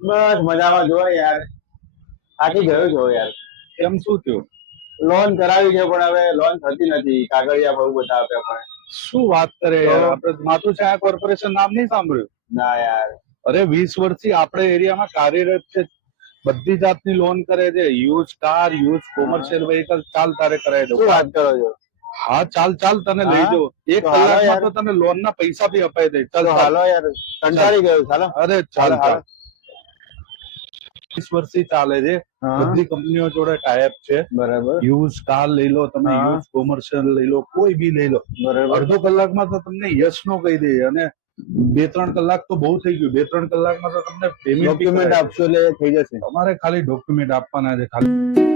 બસ મજામાં જો યાર, થાકી ગયો છો યાર. કેમ શું થયું? લોન કરાવી છે પણ હવે લોન થતી નથી, કાગળિયા બહુ બધા આપ્યા પણ. શું વાત કરે યાર, આપણે માતુછાયા કોર્પોરેશન નામ નહીં સાંભળ્યું? ના યાર. અરે 20 વર્ષથી આપણે એરિયામાં કાર્યરત છે, બધી જાતની લોન કરે છે, use car, use commercial vehicle. ચાલ તારે કરાવી દઉં. શું વાત કરો છો? હા ચાલ ચાલ, તને લઈ હા? જાઉં. એક તો હાલો કલાકમાં યાર. તો તને લોન ના પૈસા બી અપાઈ દે. ચાલ તો ચાલ. હાલો યાર, કંટાળી ગયો. ચાલો. અરે ચાલ હાલો, હાલો. ચાલ. 20 વર્ષથી ચાલે છે, હા. બધી કંપનીઓ જોડે ટાઈપ છે. બરાબર. યુઝ કાર લઈ લો તમે, હા. યુઝ કોમર્શિયલ લઈ લો, કોઈ બી લઈ લો. બરાબર. અડધો કલાકમાં તો તમને યસ નો કહી દે, અને 2-3 કલાક તો બહુ થઈ ગયું. 2-3 કલાકમાં તો તમને પેમેન્ટ ડોક્યુમેન્ટ આપશો એટલે થઈ જશે. તમારે ખાલી ડોક્યુમેન્ટ આપવાના છે ખાલી.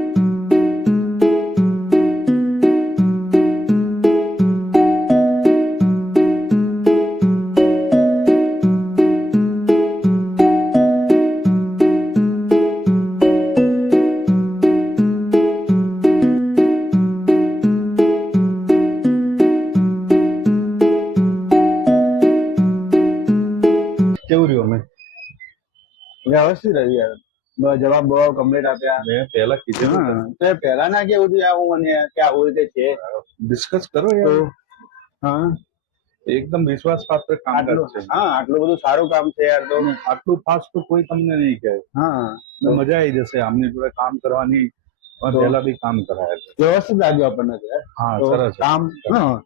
કેવું રહ્યું? અમે વ્યવસ્થિત રહ્યું યાર. જવાબ બહુ કમ્પ્લીટ આપ્યા. મેં પહેલા કીધું ને, તો પહેલા ના કેવું હતું આવું મને કે આવું રીતે છે. ડિસ્કસ કરો યાર. હા, એકદમ વિશ્વાસપાત્ર કામ છે. હા, આટલું બધું સારું કામ છે યાર. તો આટલું ફાસ્ટ તો કોઈ તમને નહીં કહે. હા, મજા આવી જશે આમની જોડે કામ કરવાની. પહેલા બી કામ કરાયા છે. વ્યવસ્થિત લાગ્યું આપણને. હા તો સરસ કામ. હા.